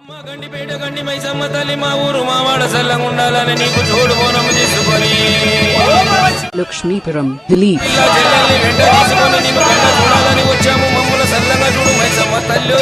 గండిపేట గండి మైసమ్మ తల్లి మా ఊరు మా వాడ సల్లంగా ఉండాలని నీకు తోడు బోనము తీసుకొని లక్ష్మీపురం దిలీప్ పిల్ల చెల్లెల్ని వెంట తీసుకొని నీకు కన్న చూడాలని వచ్చాము మమ్ముల సల్లంగా చూడు మైసమ్మ తల్లు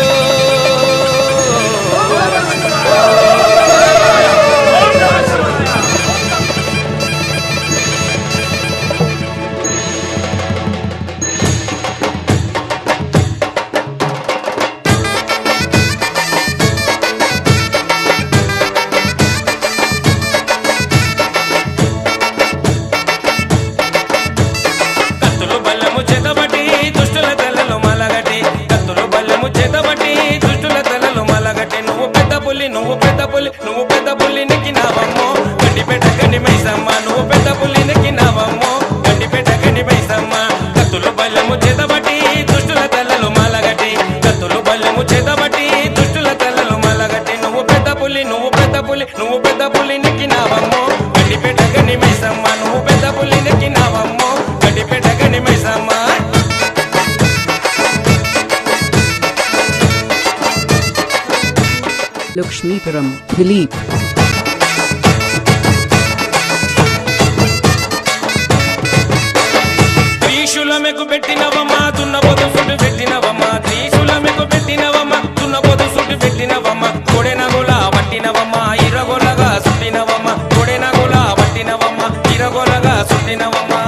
నువ్వు పెద్ద పుల్లి నెక్కినావమ్మో గండిపేట గండి మైసమ్మ నువ్వు పెద్ద పుల్లి నెక్కినావమ్మో గండిపేట గండి మైసమ్మ కత్తులు బల్లెము చేతబట్టి దుష్టుల తల్లలు మాలగట్టి కత్తులు బల్లెము చేతబట్టి దుష్టుల తల్లలు మాలగట్టి నువ్వు పెద్ద పుల్లి నెక్కినావమ్మో గండిపేట గండి మైసమ్మ నువ్వు పెద్ద పుల్లి నెక్కినావమ్మో గండిపేట గండి మైసమ్మ లక్ష్మీపురం దిలీప్ త్రిశూలమెకు పెట్టినవమ్మా దున్నపోతు సుట్టు పెట్టినవమ్మా త్రిశూలమెకు పెట్టినవమ్మా దున్నపోతు సుట్టు పెట్టినవమ్మా కొడెనగుల పట్టినవమ్మా ఇరగొలగా సుట్టినవమ్మా కొడెనగుల పట్టినవమ్మా ఇరగొలగా సుట్టినవమ్మా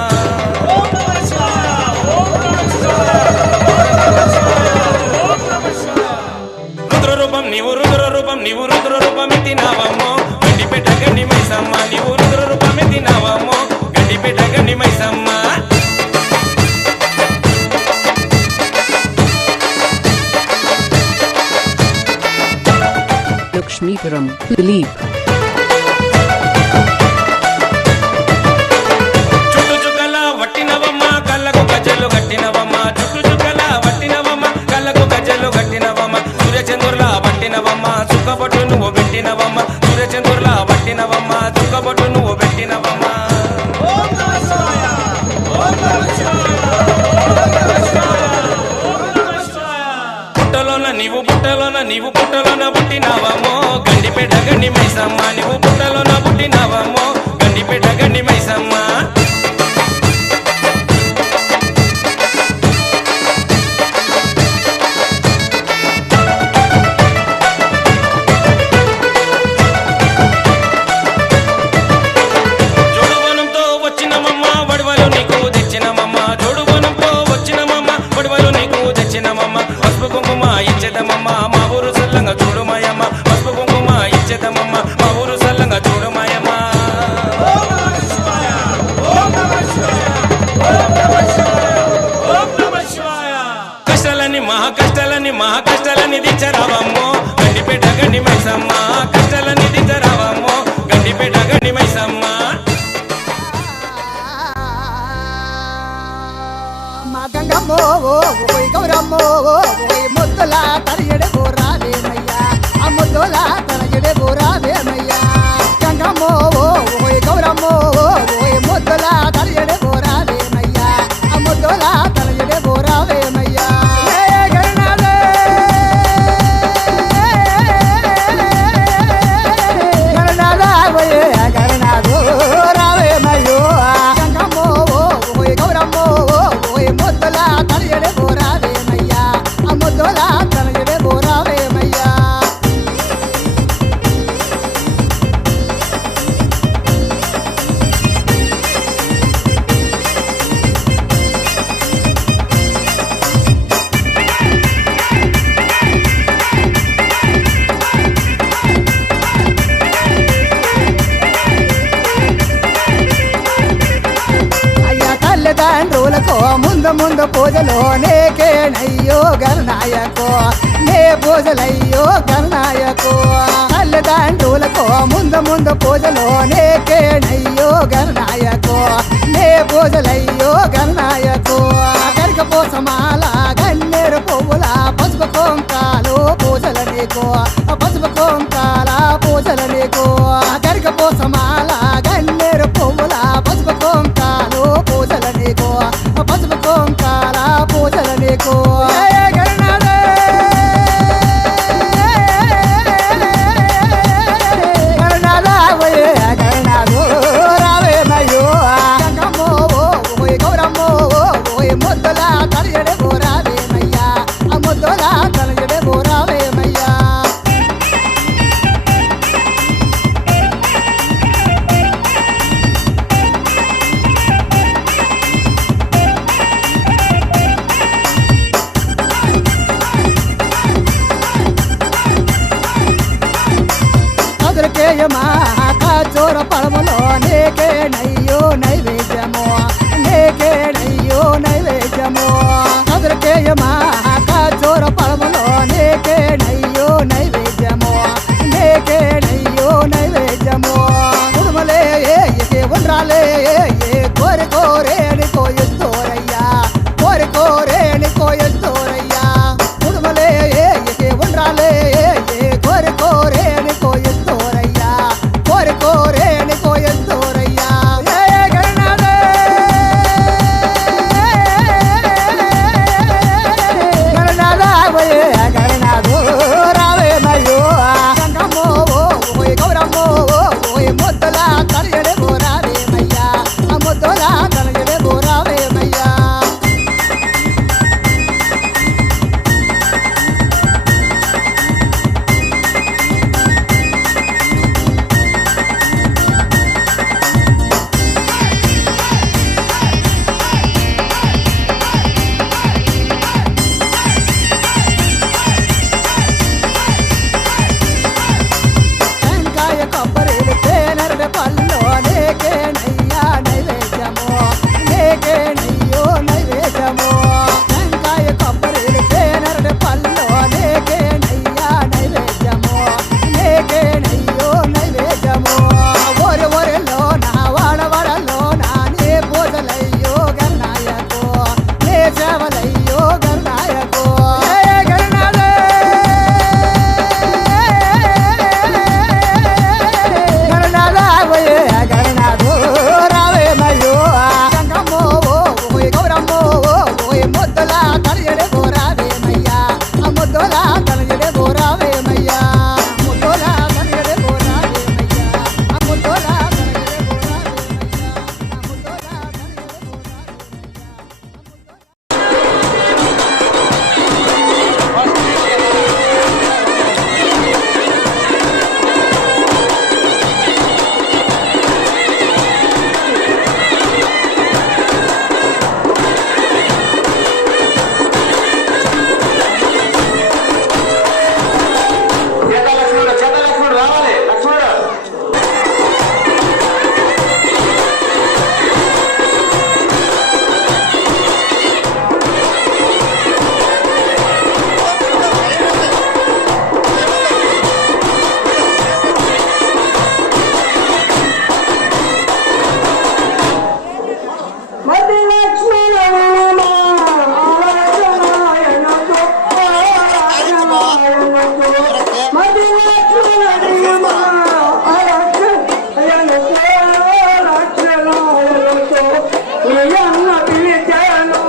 నీవు రుద్ర రూపం ఎత్తినావమ్మో గండిపేట గండి మైసమ్మ నీవు రుద్ర రూపం ఎత్తినావమ్మో గండిపేట గండి మైసమ్మ లక్ష్మీపురం దిలీప్ చుట్టు చుక్కల వట్టినవమ్మ కళ్ళకు గజ్జలు కట్టినవమ్మ చుట్టు చుక్కల వట్టినవమ్మ కళ్ళకు గజ్జలు కట్టినవమ్మ సూర్యచంద్రుల పట్టినవమ్మ చుక్కబొట్టు నువ్వు పెట్టినవమ్మ సూర్యచంద్రుల పట్టినవమ్మ చుక్కబొట్టు నువ్వు పెట్టినవమ్మ నీవు పుట్టలోన పుట్టినవమ్మో గండిపేట గండి మైసమ్మ నీవు పుట్టలోన పుట్టినవమ్మో గండిపేట గండి మైసమ్మ ఇచ్చేదమ్మా మా ఊరు సల్లంగా చూడుమాయమ్మ పసుపు కుంకుమ ఇచ్చేదమ్మా మా ఊరు సల్లంగా చూడుమాయమ్మ మహా కష్టాలని దించరావమ్మో గండిపేట గండి మైసమ్మ కష్టాలని దించరావమ్మో గండిపేట గండి మైసమ్మ గౌరమ్మో ముద్దుల తరగడే బోరావేమయ్యా ఆ ముద్దుల తరగడే బోరావేమయ్యా గంగమ్మో గౌరమ్మో ముద్దుల తరగడే బోరావేమయ్యా ఆ ముద్దుల తరగడే బోరావేమయ్యా తండ్రులకు ముందు పూజలోనే కేనయ్యో గణనాయకో నే పూజలయ్యో గణనాయకో తల్లిదండ్రులకు ముందు పూజలోనే కేనయ్యో గణనాయకో నే పూజలయ్యో గణనాయకో గరిక పోసమాల గన్నేరు పువ్వుల పసుపు కొంకాలు పూజల నీకో పసుపు కొంకాల పూజల నీకో గరిక పోసమాల గన్నేరు పువ్వుల పసుపు కొంకాలు పూజల నీకో పసుపు కొంకాల పూజల నీకో గణనాథ పడమలో నీకేనయ్యో నైవేద్యము నీకేనయ్యో నైవేద్యము కదురుకేయమా కాచూర పడమలో నీకేనయ్యో నైవేద్యము నీకేనయ్యో నైవేద్యము కుడుమలే ఏ ఉండ్రాలే ఏ కోరి కోరేని కోయిస్తోరయ్యా కోరి కోరేని కోయిస్తోరయ్యా కుడుమలే ఏ ఉండ్రాలే ఏ కోరి కోరేని కోయిస్తోరయ్యా కోరి కోరేని కోయిస్తోరయ్యా ఏ గణనాథే గణనాథావయే గణనాథో రావేమయ్యో గంగమ్మో ఓయ్ గౌరమ్మో ఓయ్ ముద్దల కరియడే బోరావేమయ్యా ముద్దల కరియడే బోరావేమయ్యా టెంకాయ కొబ్బరిలు తేనెరడు పళ్ళు నీకేనయ్యా నైవేద్యము నీకేనయ్యో నైవేద్యము టెంకాయ కొబ్బరిలు తేనెరడు పళ్ళు నీకేనయ్యా నైవేద్యము నీకేనయ్యో నైవేద్యము ఒరి ఒరిలో నా వాడవడలో నా నీ పూజలయ్యో గణనాయకు నీ సేవలయ్యో గణనాయకు ఏ గణనాథే గణనాథావయే గణనాథో రావేమయ్యో గంగమ్మో ఓయ్ గౌరమ్మో ఓయ్ ముద్దల కరియడే బోరావేమయ్యా ముద్దల కరియడే బోరావేమయ్యా ముద్దల కరియడే బోరావేమయ్యా ముద్దల కరియడే బోరావేమయ్యా ముద్దల కరియడే బోరావేమయ్యా చేత లక్ష్మణుడు రావాలి లక్ష్మణుడు మది లక్ష్మణుడు ఆరాధనాయనతో మది లక్ష్మణుడు రక్షణాయనతో అన్న పిలిచాను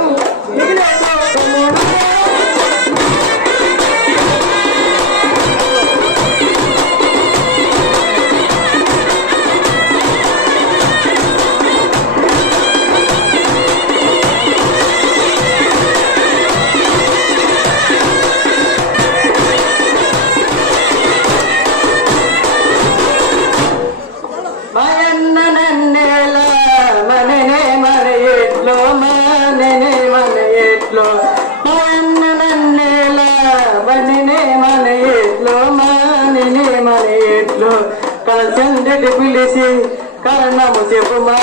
మయన్న నన్నేల మననే మన ఎట్లో మననే మన ఎట్లో మయన్న నన్నేల మననే మన ఎట్లో మననే మన ఎట్లో కలచందటి పిలిచి కరణము చెప్పుమా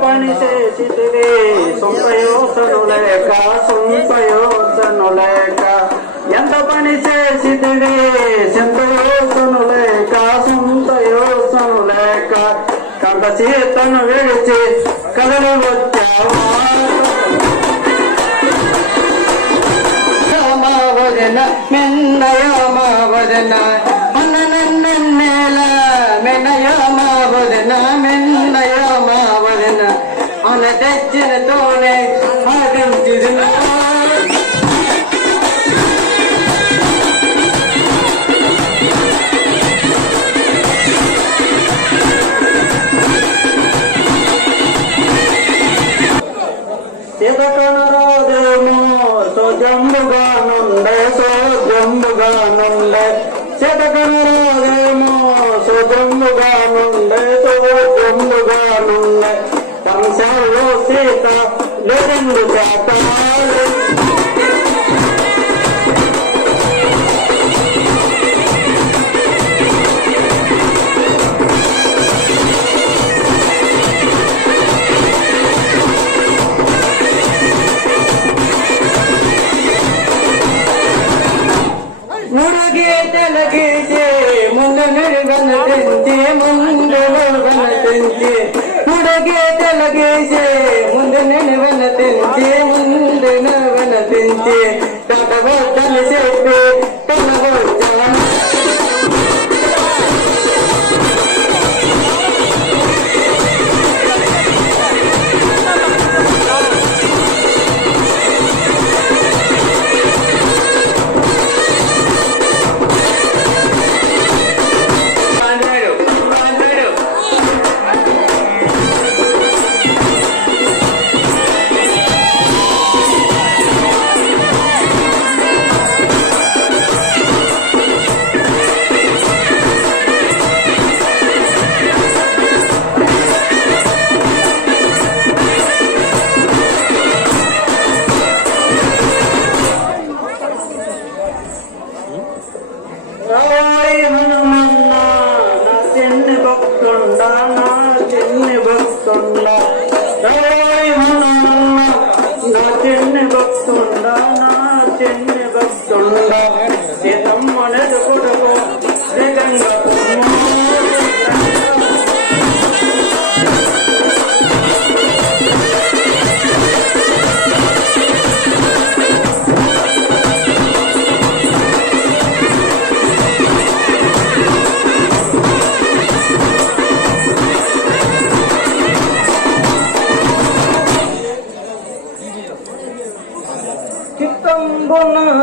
పని చేసితివి సొంత యోచను లేక సొంత యోచను లేక ఎంత పని చేసితివి సొంత యోచను లేక సొంత యోచను లేక కంట సీతను విడిచి కదలు వచ్చావా మెన్నయమావదన అన్ననన్నేల మెన్నయమావదన మెన్నయమావదన అన తెచ్చినతోనే ఆగంతిది సోజంబుగానుండే చేతకనరాదేమో సోజంబుగానుండే సోజంబుగానుండే కంసాలో సీత లేరెందు చేతాలు మురుగేతలగీసే ముందు నిరుగనతించి ముందు నిరుగనతించి మురుగేతలగీసే ముందు నిరుగనతించి ముందు నిరుగనతించి తటవచ్చని చెప్పి తనవచ్చాను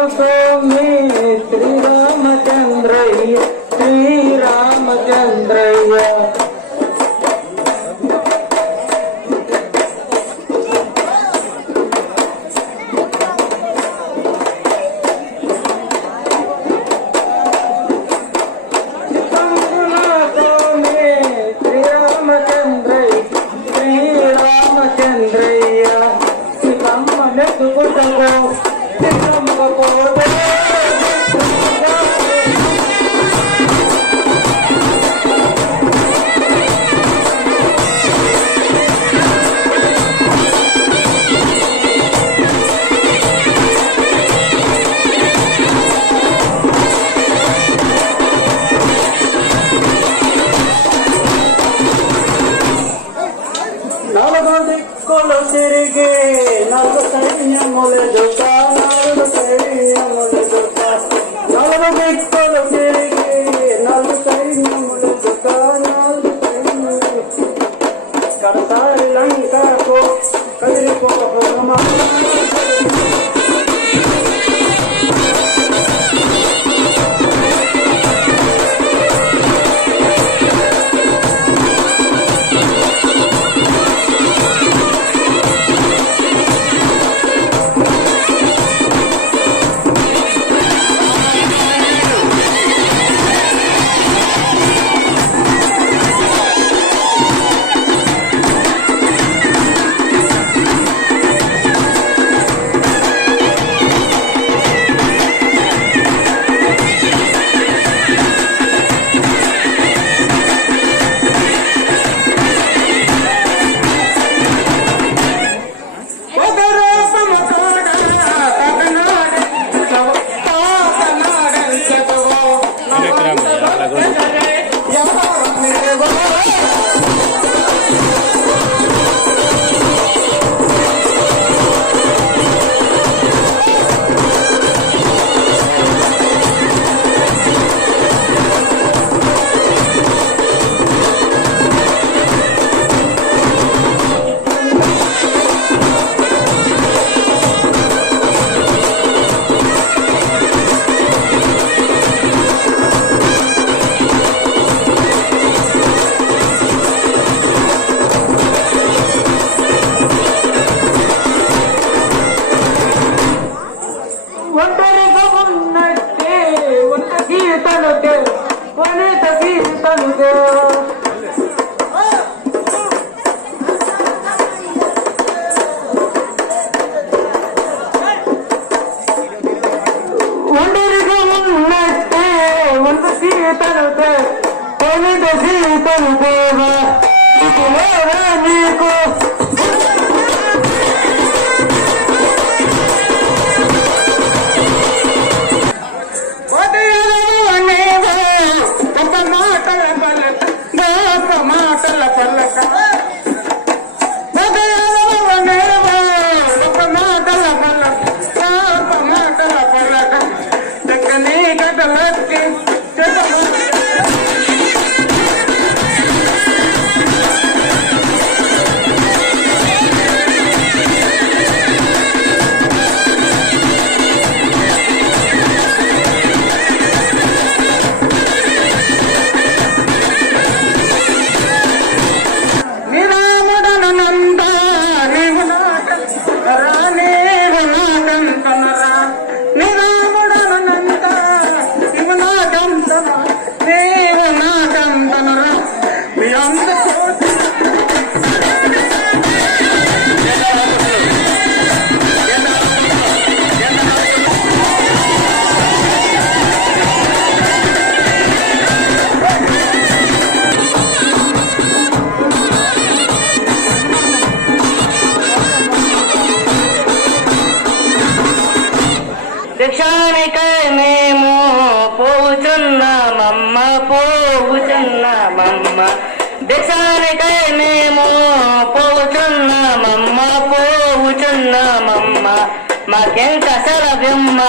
స్వామి శ్రీరామచంద్రయ్య శ్రీరామచంద్రయ్య తిరిగి నలుగు సైన్యములు దుఃఖ నలుగు సైన్యములు దుఃఖ నలుగు దిక్కులు తిరిగి నలుగు సైన్యములు దుఃఖ నలుగు సైన్యములు కడసారి లంకకు కదిలిపోమా దేశానికై మేము పోవుచున్నామమ్మ మాకెంత సెలవిమ్మ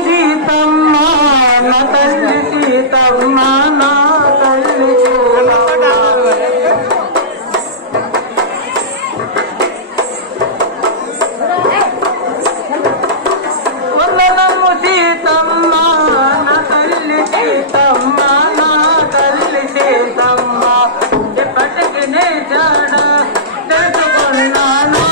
సీతమ్మ నా తల్లి సీతమ్మ నా తల్లి సీతమ్మ నా తల్లి సీతమ్మ నా తల్లి సీతమ్మ ఎప్పటికి నే జాడ తెలుసుకున్నాను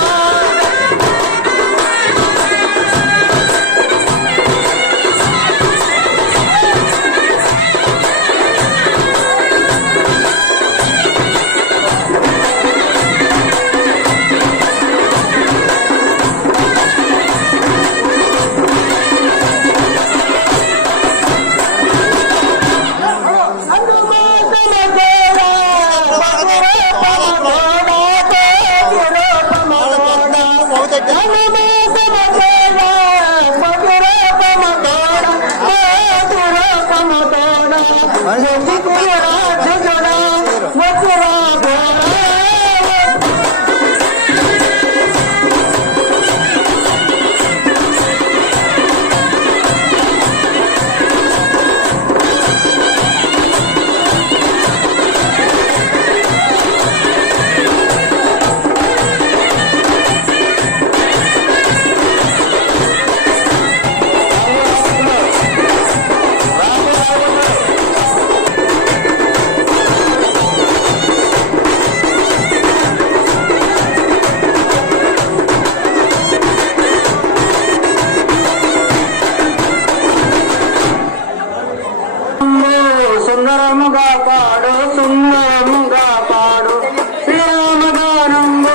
సుందరముగా పాడు సుందరముగా పాడు శ్రీరామగానంబు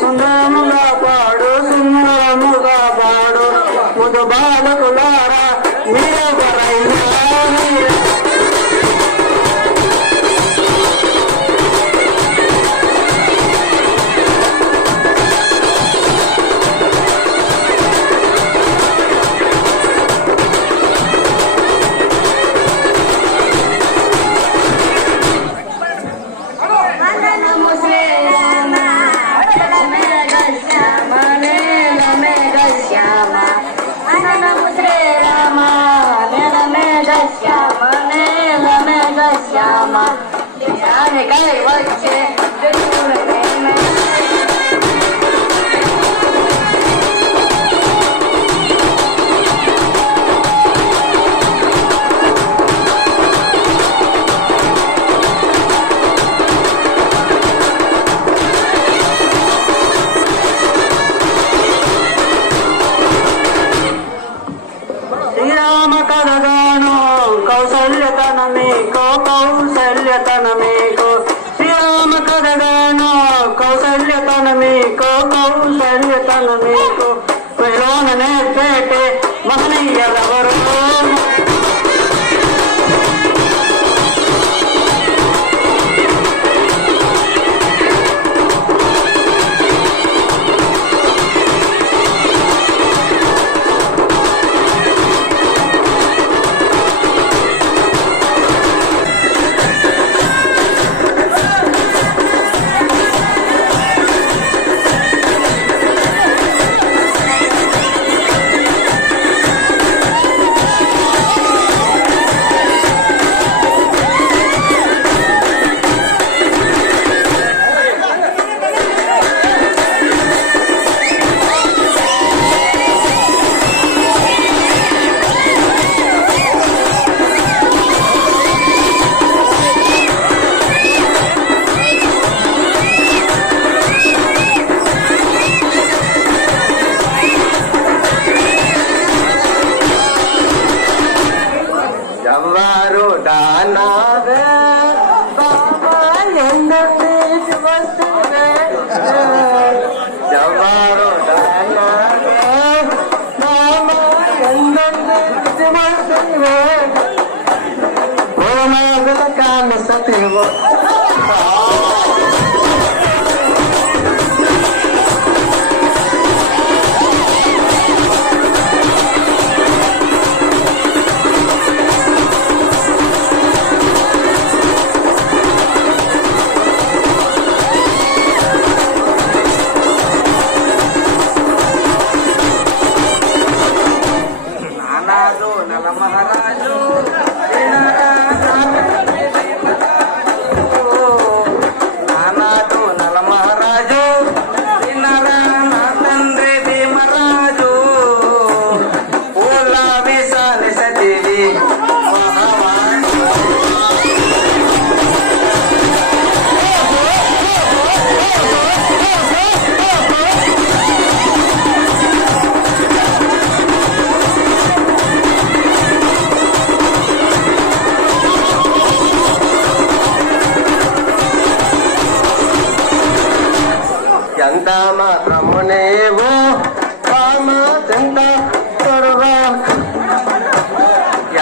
సుందరముగా పాడు సుందరముగా పాడు ముదు బాలకులారా మీరెవరైనా వచ్చే శ్రీరామ కలగాను కౌసల్యతన మీకు కౌసల్యతన మీకు శ్రీరామ కలగాను కౌసల్యతన మీకు కౌసల్యతన మీకు ప్రయోన నేర్పేటే మహనీయులెవరు ಸತಿವ ఎంత మాత్రమునేవో కామ చింత తొడవా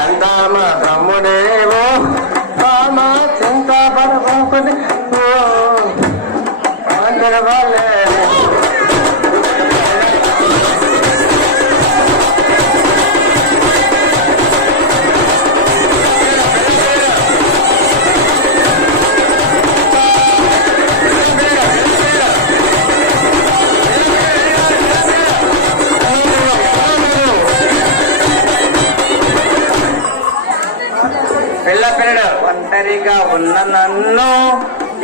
ఎంత మాత్రమునేవో కామ చింత పడవకుని వాళ్ళే ఒంటరిగా ఉన్న నన్ను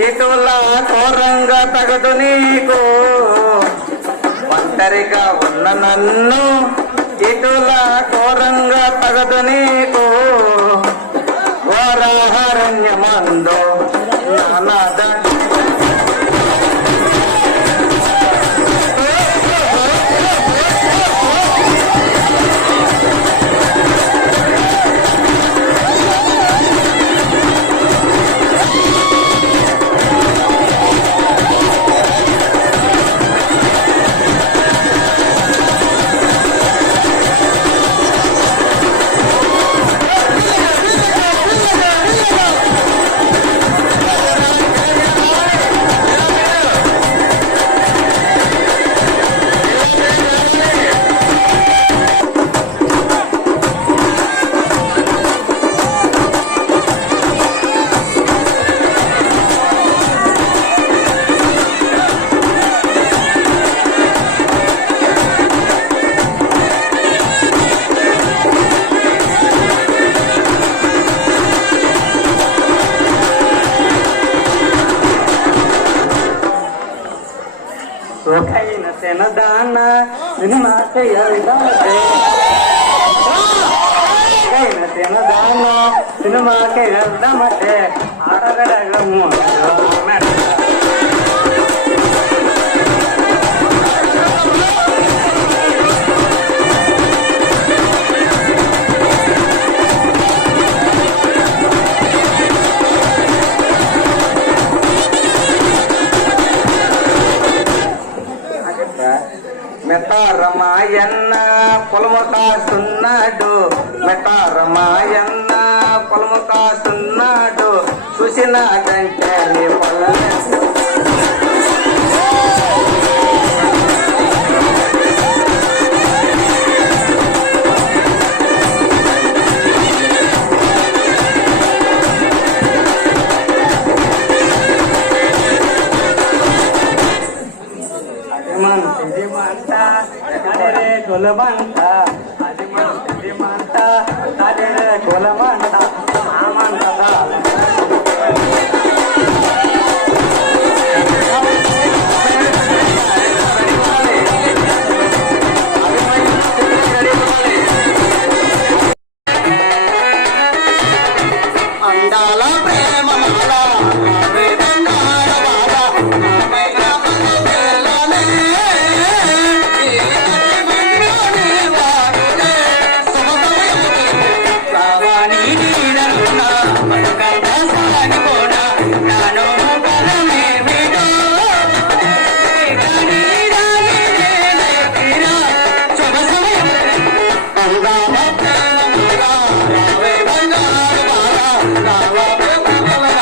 ఇటులా ఘోరంగా తగదు నీకు ఒంటరిగా ఉన్న నన్ను ఇటులా ఘోరంగా తగదు నీకు ఘోరారణ్యమందు నానాద సోకైన తెనదాన సినిమాకి వెళ్దామటే సోకైన తెనదాన సినిమాకి వెళ్దామటే ఆడగడగము మెతారమాయన్న పొలము కాస్తున్నాడు మెతారమాయన్న పొలము కాస్తున్నాడు చూసినాడంటే నీ పొల కులమంట అది మంట అదే కులమంట ఆమంట అందాల ప్రేమ Bye.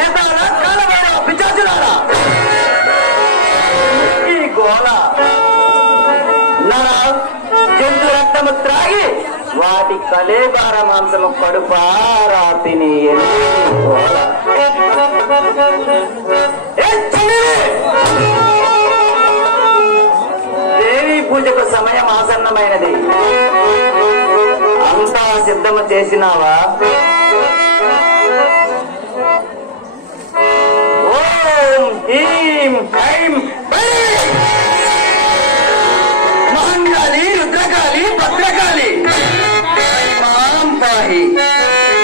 వేదాల కాలమైన పిచాచులారా ఈ గోళ నర జంతు రక్తము త్రాగి వాటి కలేబార మాంసము కడుపారా తిని గోళ దేవి పూజకు సమయం ఆసన్నమైనది. అంతా సిద్ధము చేసినావా? ఓం హ్రీం ఐం మహంకాళి, రుద్రకాళి, భద్రకాళి మాం పాహి,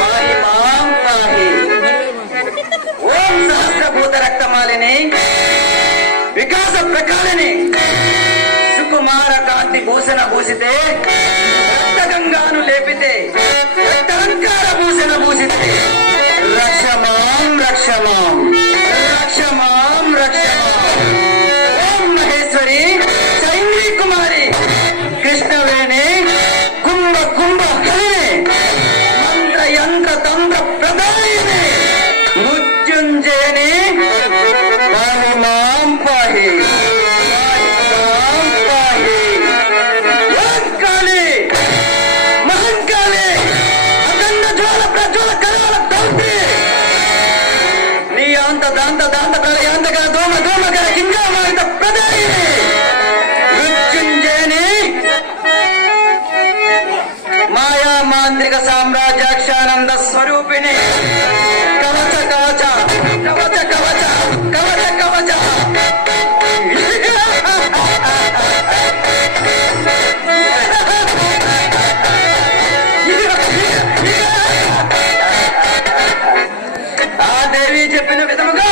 పాహి మాం పాహి. ఓం సహస్రభూత రక్తమాలిని, వికాస ప్రకాలిని, సుకుమార కాంతి భూషణ భూషితే, రక్తగంగాను లేపితే, రక్తలంకార భూషణ భూషితే, రక్షమాం రక్షమాం రక్షమాం రక్షమాం. ఓం మహేశ్వరి, సైన్వీ కుమారి, కృష్ణవేణి, కుంభ కుంభ హరిణి, మంత్ర యంత్ర తంత్ర ప్రదాయిని, మృత్యుంజయని, పాహి మాం పాహి, పాహి మాం పాహి. కాళి, మహంకాళి, అఖండ జ్వాల ప్రజ్వల కరాల తల్పి, నీ అంత దాంత దాంత ప్రళయాంతకర దోమ దోమకర కింజామారిత ప్రదాయిని, మృత్యుంజయని, మాయా మాంత్రిక సామ్రాజ్యాక్షానంద స్వరూపిణి, కవచ కవచ కవచ కవచ కవచ కవచ. ఆ దేవి చెప్పిన విధముగా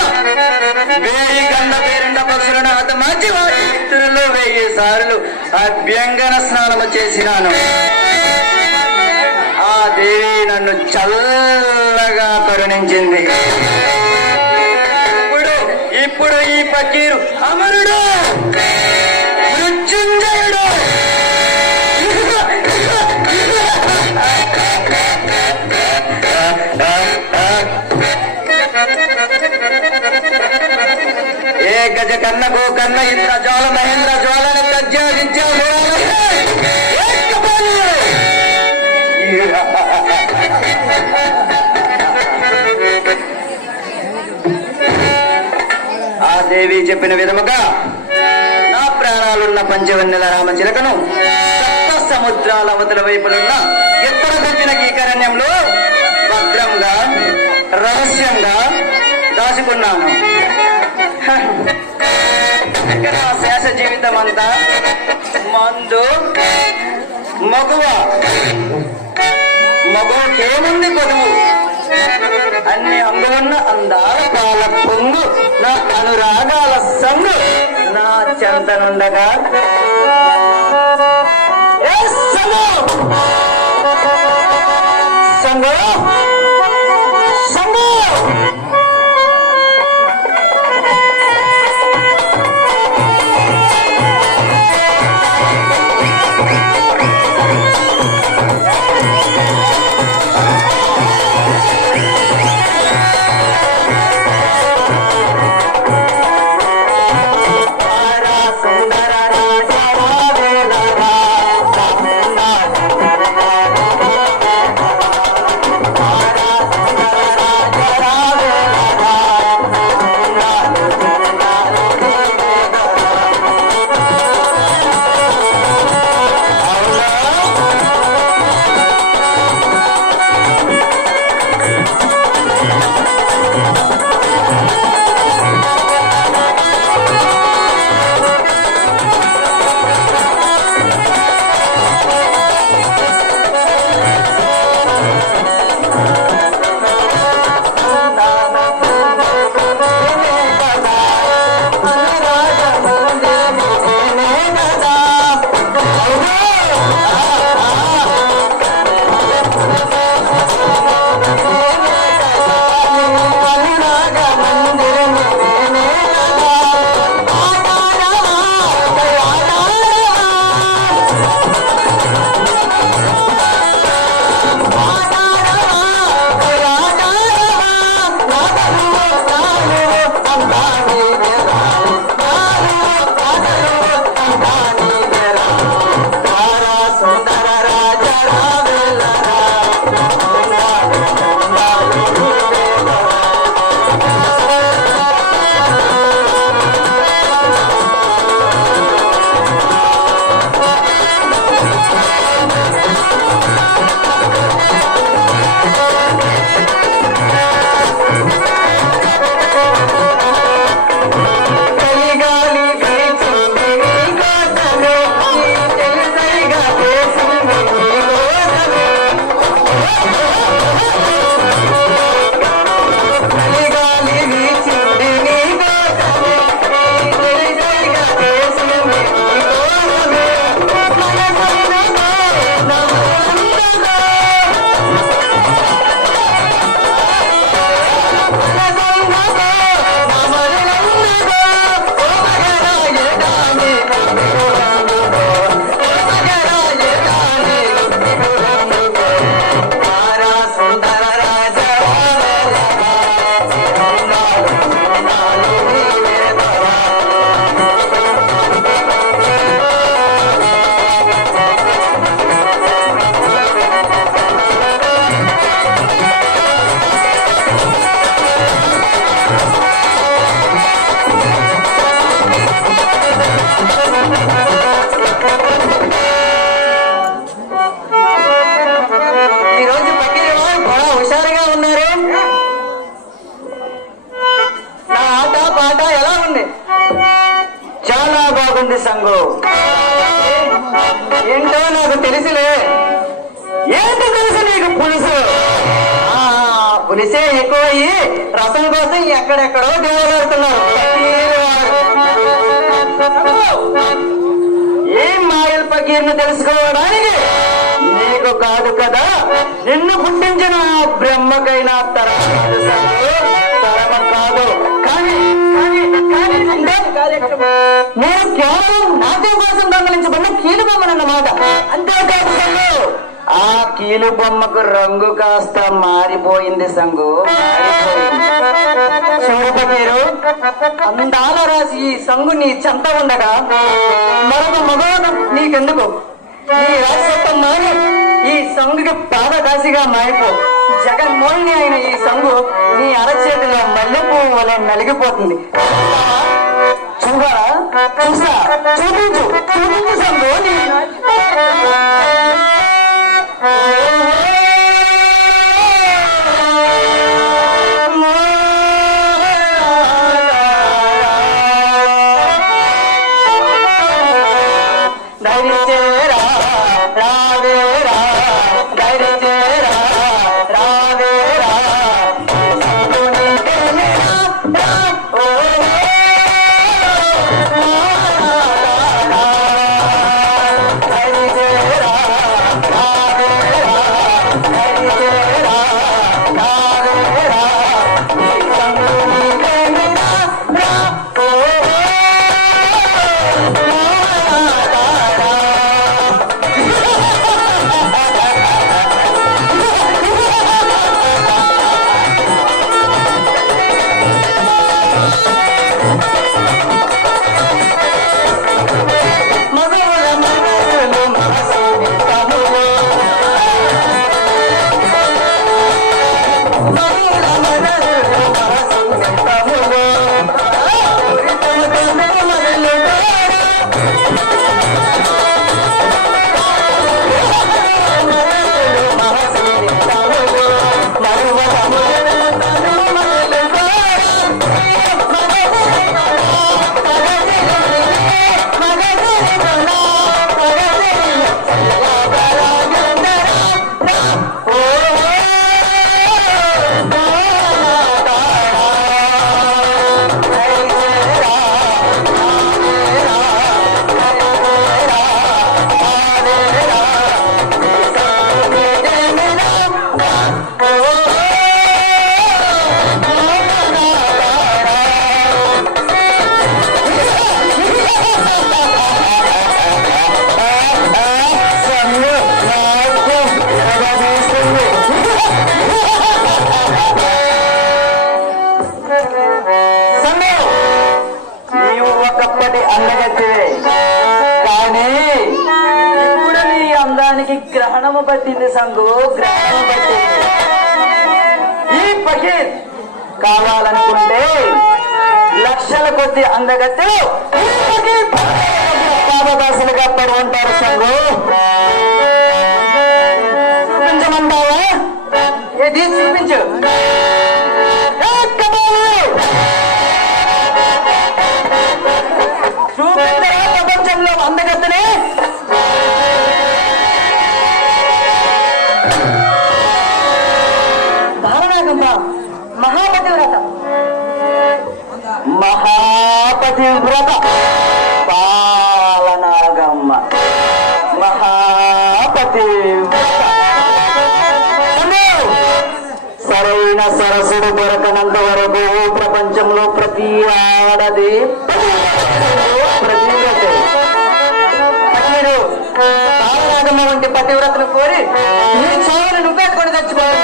వేయి గండ పేరుండ పక్షులను హతమార్చి వారి మిత్రుల్లో 1000 సార్లు అభ్యంగన స్నానము చేసినాను. ఆ దేవి నన్ను చల్లగా కరుణించింది. ఇప్పుడు ఈ పకీరు అమరుడు, మృత్యుంజయుడు, ఏ గజ కన్న గో కన్న ఇంద్ర జ్వాల మహేంద్ర జ్వాలను గజ్జా విద్యా ఆ దేవి చెప్పిన విధముగా నా ప్రాణాలున్న పంచవన్నెల రామచిలకను సప్త సముద్రాల అవతల వైపులున్న ఎత్తర గుర్తిన కీకరణ్యంలో భద్రంగా రహస్యంగా దాచుకున్నాను. నా శేష జీవితం అంతా మందు మగువకేముంది కొదువు, అన్ని అంగులున్న అందాల పాల పొంగు, నా అనురాగాల సంగు నా చెంతనుండగా సంగు సంగు సుందర మారిపోయింది సంగు. ఏంటో నాకు తెలిసిలే. ఏంటి తెలుసు నీకు? పులుసు. పులిసే ఎక్కువయ్యి రసం కోసం ఎక్కడెక్కడో దేవులాడుతున్నారు. ఏం మాయల్ పకీర్ను తెలుసుకోవడానికి నీకు కాదు కదా, నిన్ను పుట్టించిన బ్రహ్మకైనా తరమ కాదు. కానీ నేను కేవలం నాట్యం కోసం దొంగలించబడిన కీలు బొమ్మనన్నమాట. అంతేకాదు సంగు, ఆ కీలు బొమ్మకు రంగు కాస్త మారిపోయింది సంగు. చూడపేరు అందాల రాసి ఈ సంగు నీ చెంత ఉండగా మరొక మగవాడు నీకెందుకు? నీ రాజసత్వం మారి ఈ సంగుకి పాదదాసిగా మారిపో. జగన్మోహిని అయిన ఈ సంగు నీ అరచేతిలో మల్లెపూ వలె నలిగిపోతుంది. చూడరా? చూపించు సంగు. గ్రహణము పట్టింది సంగు, గ్రహణము పట్టింది. ఈ పకీర్ కావాలనుకుంటే లక్షల కొద్ది అందగత్తెలు పాదదాసులుగా పడి ఉంటారు సంగు. చూపించమంటావా? ఏది చూపించు. చూపించరా ప్రపంచంలో అందగత్తెనే? మహాపతివ్రత పాలనాగమ్మ మహాపతివ్రత. సరైన సరస్సుడు దొరకనంత వరకు ప్రపంచంలో ప్రతి ఆడది పాలనాగమ్మ వంటి పతివ్రతను కోరి నీ చావును నువ్వే కొని తెచ్చుకోవాలి.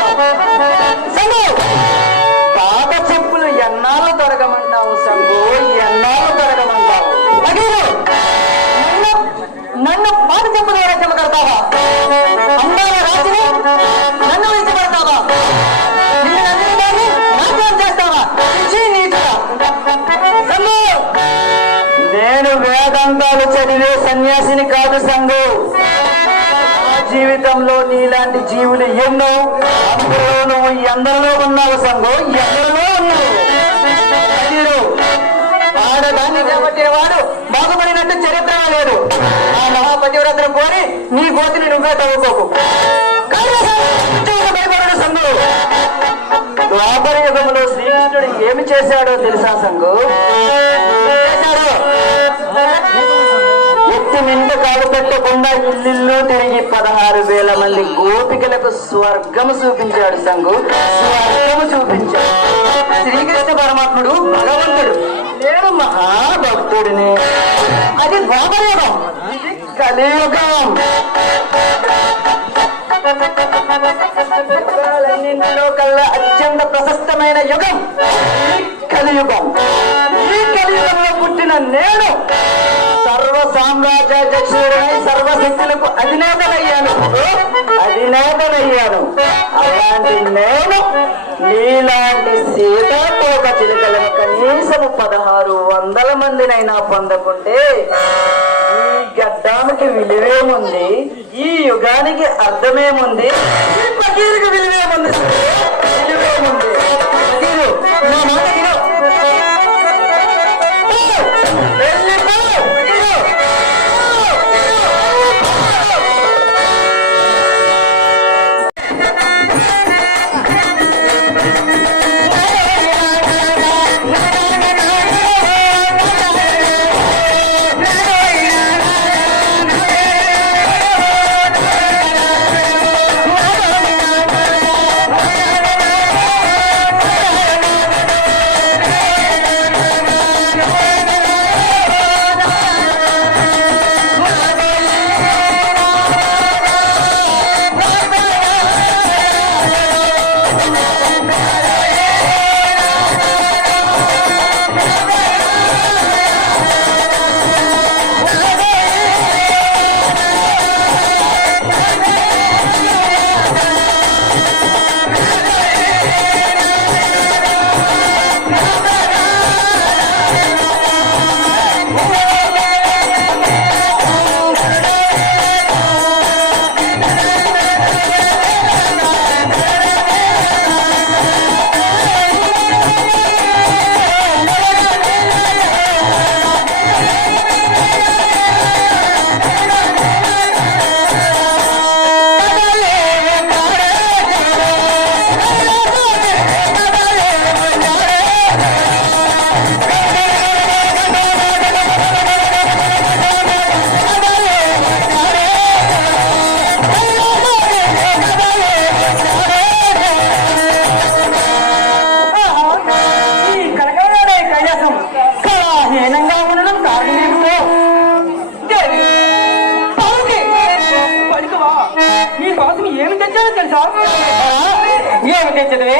పాత చెప్పులు ఎన్నాళ్ళు దొరకమంటావు సంగు? ఎన్నాళ్ళు దొరకమంటావు? నన్ను పాత చెప్పులు రెక్కలు కడతావా? అందాల రాజుని నన్ను విడిచిపెడతావా? నిన్ను నన్ను నాశనం చేస్తావా? నేను వేదాంతాలు చదివే సన్యాసిని కాదు సంగు. జీవితంలో నీలాంటి జీవులు ఎన్నో, అందులో నువ్వు ఎందరిలో ఉన్నావు సంగు, ఎందరిలో ఉన్నావు. ఆడదాన్ని చేపట్టేవాడు బాగుపడినట్టు చరిత్ర మాత్రం కోరి నీ గోతిని నువ్వే తవ్వుకోకు. భయపడడు సంగు. ద్వాపర యుగంలో శ్రీకృష్ణుడు ఏమి చేశాడో తెలుసా సంగు? ఎత్తి నిండు కాలు పెట్టకుండా ఇల్లు తిరిగి 16,000 మంది గోపికలకు స్వర్గము చూపించాడు సంగు. స్వర్గము చూపించాడు. శ్రీకృష్ణ పరమాత్ముడు భగవంతుడు, నేను మహాభక్తుడిని. అది ద్వాపరయుగం, ఇది కలియుగం. యుగాలన్నింటిలో కల్లా అత్యంత ప్రశస్తమైన యుగం ఈ కలియుగం. ఈ కలియుగంలో పుట్టిన నేను సర్వ సామ్రాజ్యాధ్యక్షుడై సర్వశక్తులకు అధినేతనయ్యాను. అలాంటి నేను నీలాంటి సీతాకోక చిలుకలను కనీసము 1600 మందినైనా పొందకుంటే ఈ గడ్డానికి విలువేముంది? ఈ యుగానికి అర్థమేముంది? ఈ పకీరుకి విలువేముంది? విలువేముంది? పకీరు, నా మాట విను. వెళ్ళిపో, పకీరు. ఏమి తెచ్చదే?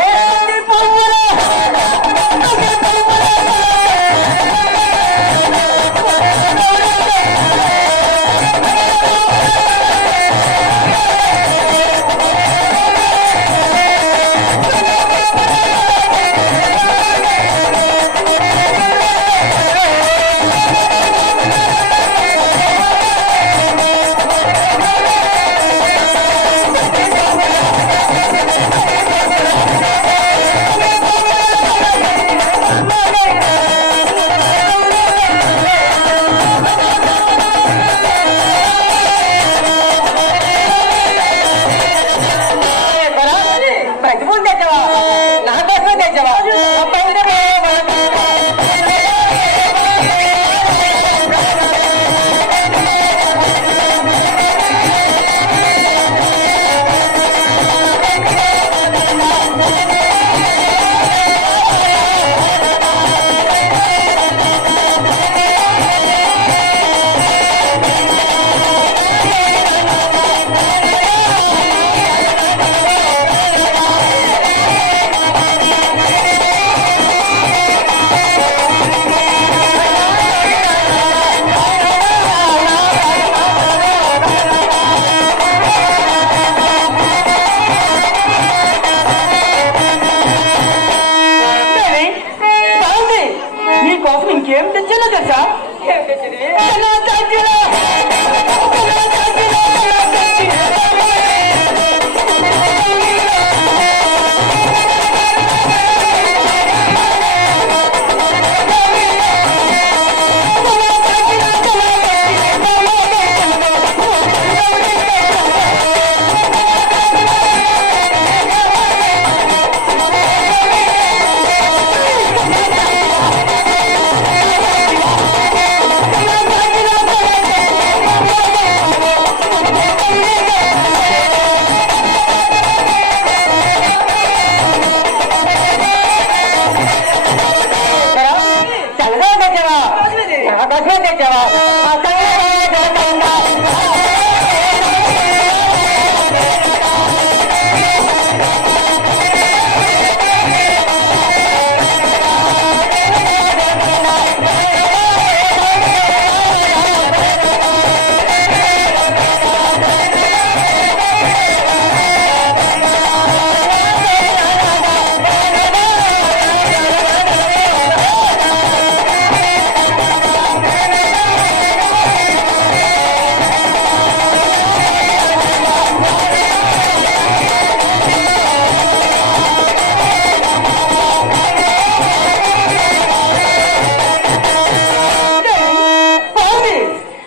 లక్ష్మీ తెచ్చావా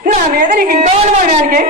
నా మీద నీకు ఇంకో అనుమానానికి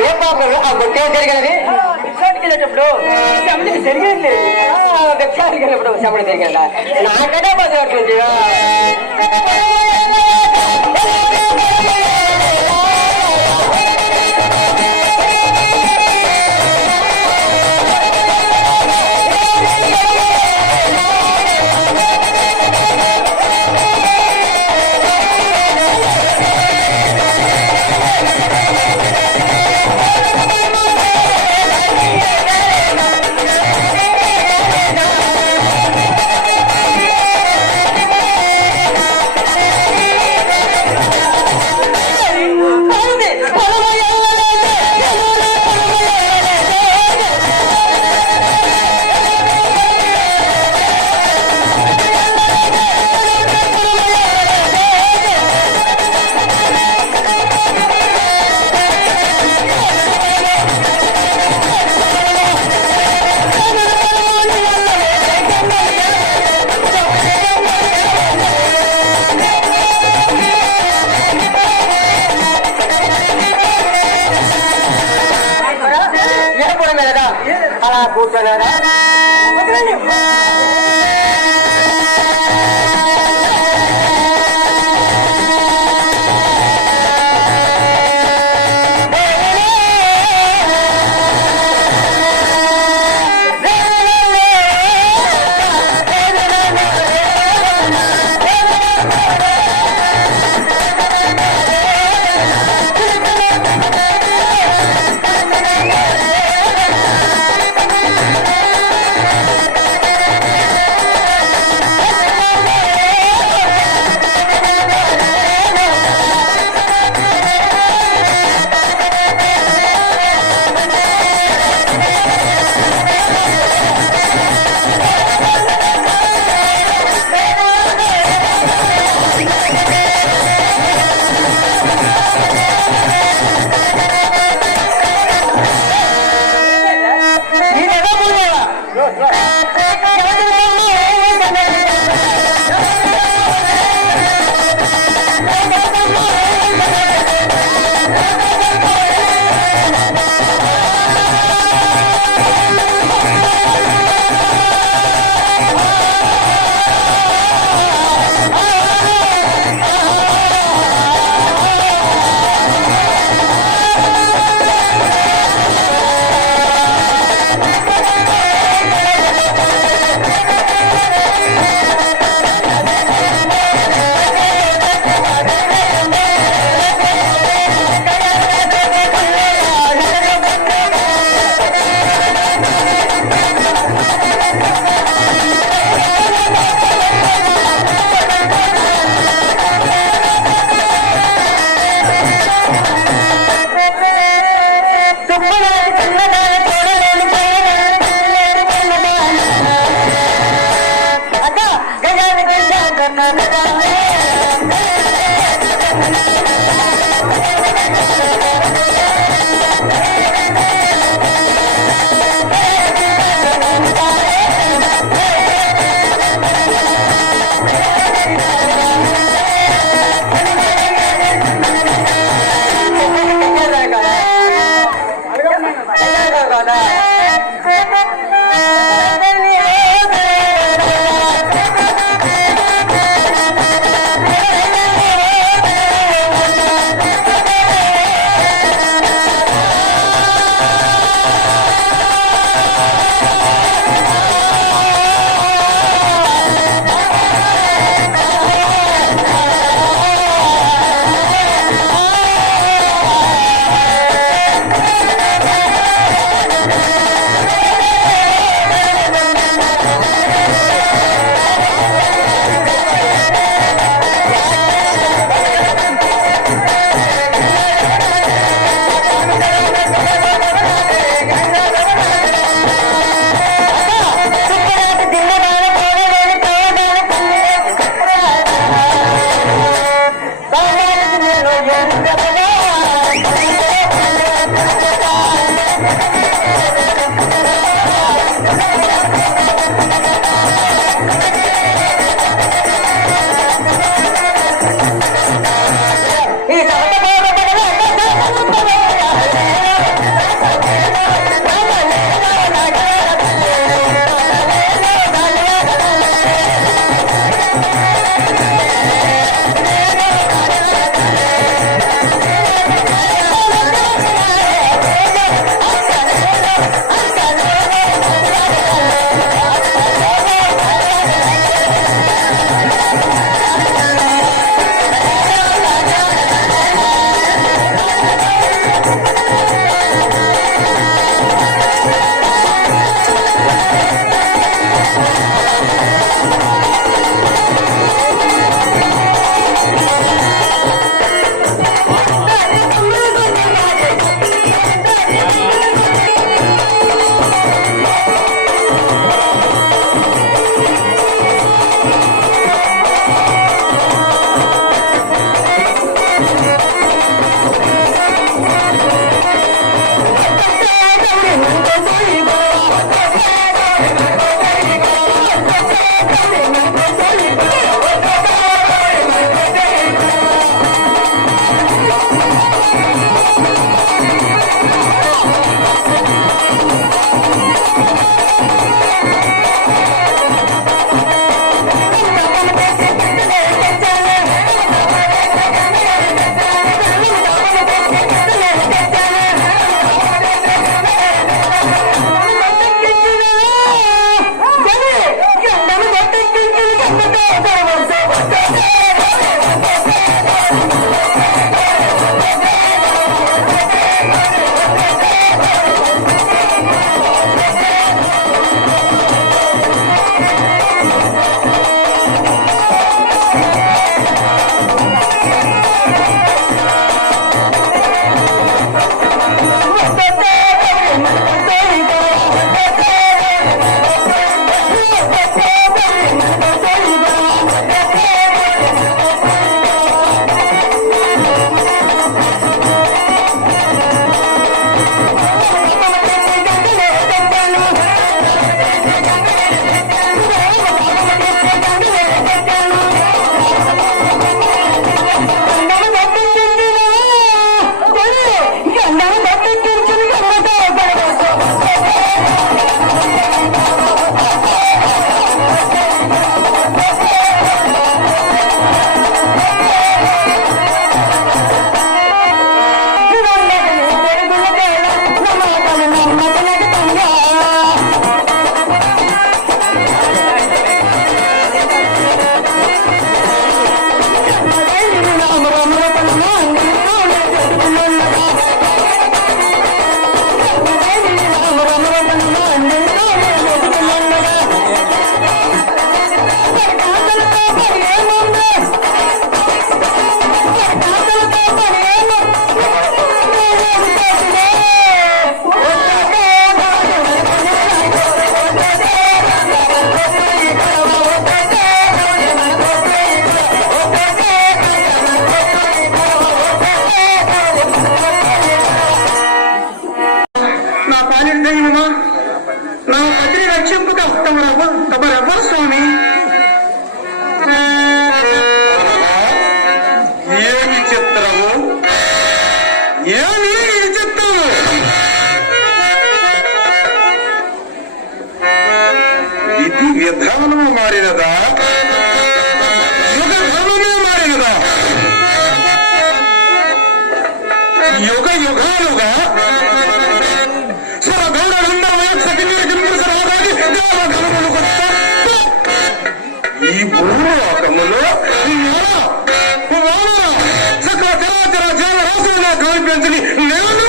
ఏ పాపం ఆ గొట్టే జరిగినది భిక్షానికి వెళ్ళేటప్పుడు శమడికి జరిగింది భిక్షానికి వెళ్ళినప్పుడు శమడి జరిగిందా నాకనే బదులుతుంది గండను బట్టి విధానము మారినదా, యుగ ధర్మమే మారినదా? యుగ యుగాలుగా స్వరగౌడ ఈ భూలోకములో సకల చరాచర జీవరాశులుగా కనిపించని నేను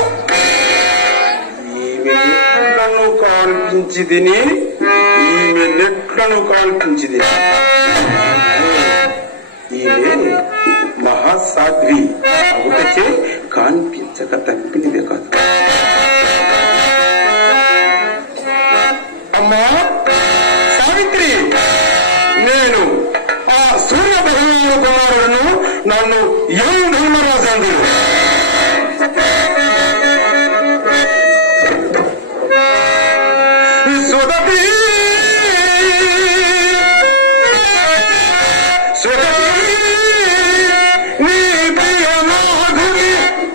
ఈమె నెట్లను కాల్పించిదిని, ఈమె నెట్లను కాల్పించిది. ఈమె మహాసాధ్వి అవుటచే కాన్పించక తప్పినదే కాదు. అమ్మా సావిత్రి, నేను ఆ సూర్య భగవాను కుమారుడును, నన్ను ఎం ధర్మరాజు సుదపి నీ ప్రియ నాగుని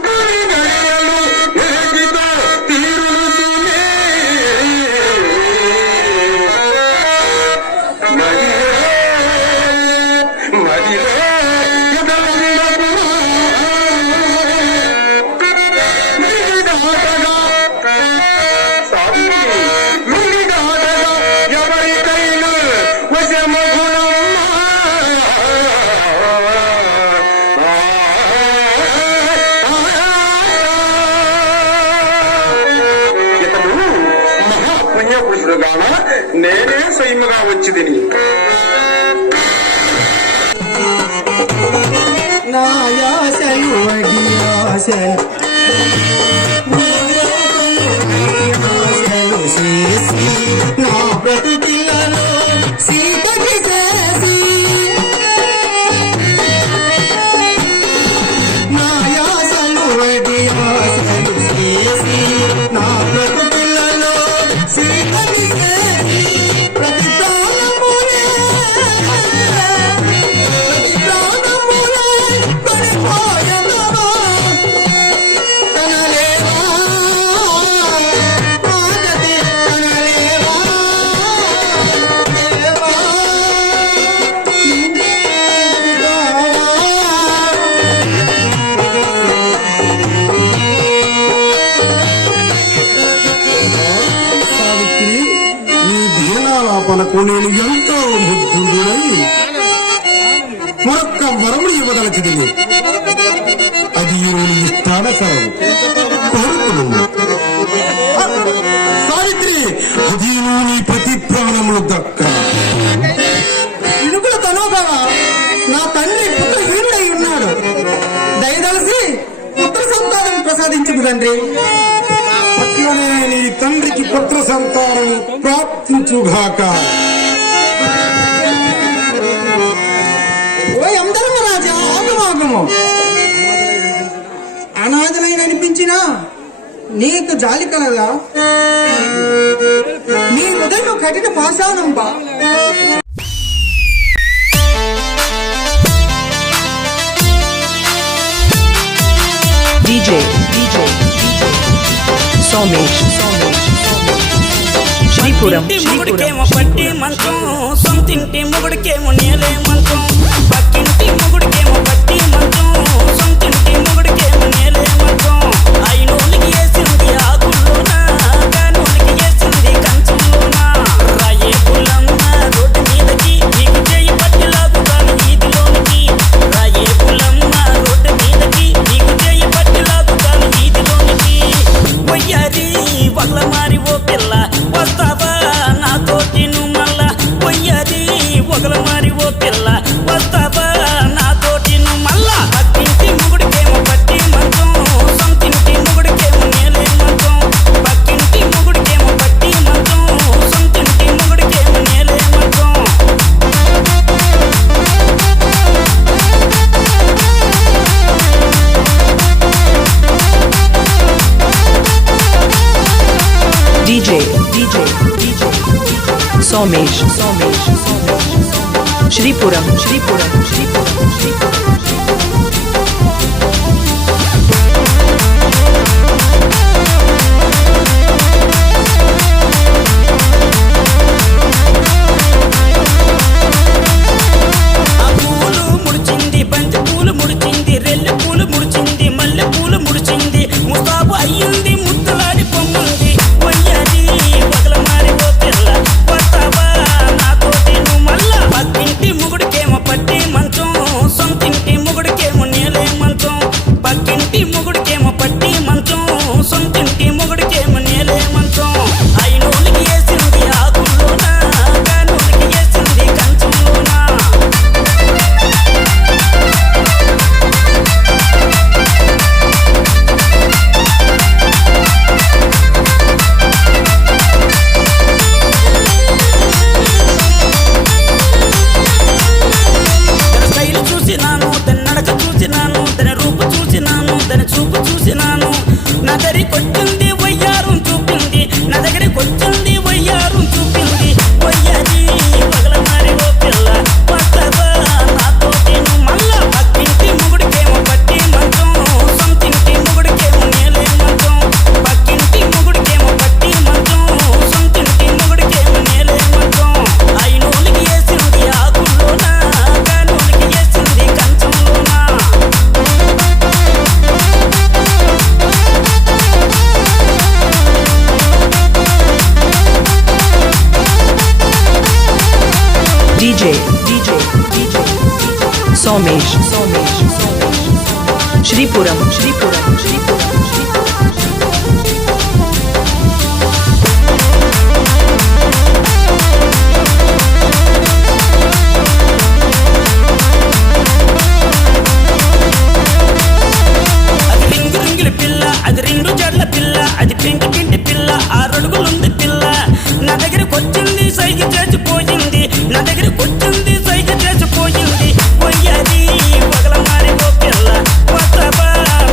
గడియలు ఏగితో తీరుసునే ఎవరికైనా ఇతడు మహాపుణ్యపురుషుడుగాన నేనే స్వయముగా వచ్చిదిని. నాయాసలు వడియాసలు చేసి నా బ్రతుకిలలో సీతకి చేసి నాయాసలు వడియాసలు చేసి నా బ్రతుకిలలో సీతకి చేసి ప్రతి ప్రాణములే పడిపోయనవా తనలేవా మాగది తనలేవా లేవా సావిత్రి, నీ దీనాలాపనకు నేను ఎంతో ముగ్ధుడై మరొక్క వరములు ఇవ్వదలచిదిని. అది నీ స్థానకరం కోరుకును. సావిత్రి, అది నీ ప్రతి ప్రాణములు దక్క. ఇనుకుల తనోభవ, నా తండ్రి పుత్రహీనుడై ఉన్నాడు. దయదలసి పుత్ర సంతానం ప్రసాదించుకు తండ్రి. అట్లనే నీ తండ్రికి పుత్ర సంతానం ప్రాప్తించుగాక. ఓ యమధర్మరాజా, ఆగమాగము. అనాథనైన అనిపించినా నీకు జాలి కలదా? నీ హృదయం కఠిన పాషాణంబా. DJ Somesh Shripuram మొగుడికేమో పట్టి మంచం, సొంతింటి మొగుడికేమో నేలే మంచం. పక్కింటి మొగుడికేమో పట్టి మంచం, సొంతింటి మొగుడికేమో నేలే మంచం. అయినోళ్ళకి వేసింది ఆకుల్లోన, కానోళ్ళకి వేసింది కంచంలోన. రాయే పుల్లమ్మ రోడ్డు మీదకి, నీకు చేయి పట్టి లాగుతాను వీధిలోనికి. రాయే పుల్లమ్మ రోడ్డు మీదకి, నీకు చేయి పట్టి లాగుతాను వీధిలోనికి. వయ్యారి వల్ల మారి ఓ పిల్ల, వస్తావా నాతోటి నువ్వు మళ్ళా? వయ్యారి ఒకల మారి ఓ పిల్ల, వస్తావా నాతోటి నువ్వు మళ్ళా? పక్కింటి మొగుడికేమో పట్టి మంచం, సొంతింటి మొగుడికేమో నేలే మంచం. పక్కింటి మొగుడికేమో పట్టి మంచం, సొంతింటి మొగుడికేమో నేలే మంచం. DJ Somesh Shripuram Somesh. Shripuram. అది రింగు రింగుల పిల్ల, అది రెండు జడ్ల పిల్ల, అది పింకి పిండి పిల్ల, 6 అడుగులుంది పిల్ల. నా దగ్గరకు వచ్చింది సైగ చేసిపోయింది, నా దగ్గరకు వచ్చింది సైగ చేసిపోయింది. పోయ్యది పగల మారి ఓ పిల్ల, వస్తావా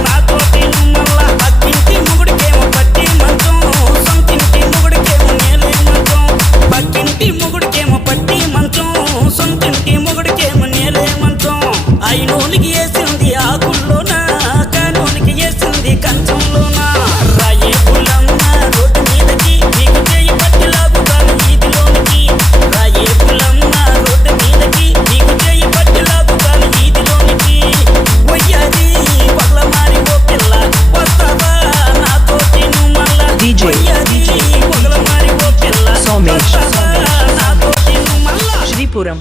నాతోటి నువ్వల్లా. పక్కింటి మొగుడికేమో పట్టి మంచం, సొంతింటి మొగుడికేమో నేలే మంచం. పక్కింటి మొగుడికేమో పట్టి మంచం, సొంతింటి మొగుడికేమో నేలే మంచం. అయినోనికి వేసింది ఆకుల్లోన, కానోనికి వేసింది కంచంలోన. రాయే పుల్లమ్మ రోడ్డు మీదకి, నీకు చేయి పట్టి లాగుతాను వీధిలోనికి. రాయే పుల్లమ్మ రోడ్డు మీదకి, నీకు చేయి పట్టి లాగుతాను వీధిలోనికి. వయ్యాది పగల మారి ఓ పిల్ల, వస్తావా నాతోటి నువ్వు మళ్ళా. DJ. వయ్యాది పగల మారి ఓ పిల్ల, Somesh. వస్తావా నాతోటి నువ్వు మళ్ళా. Shripuram.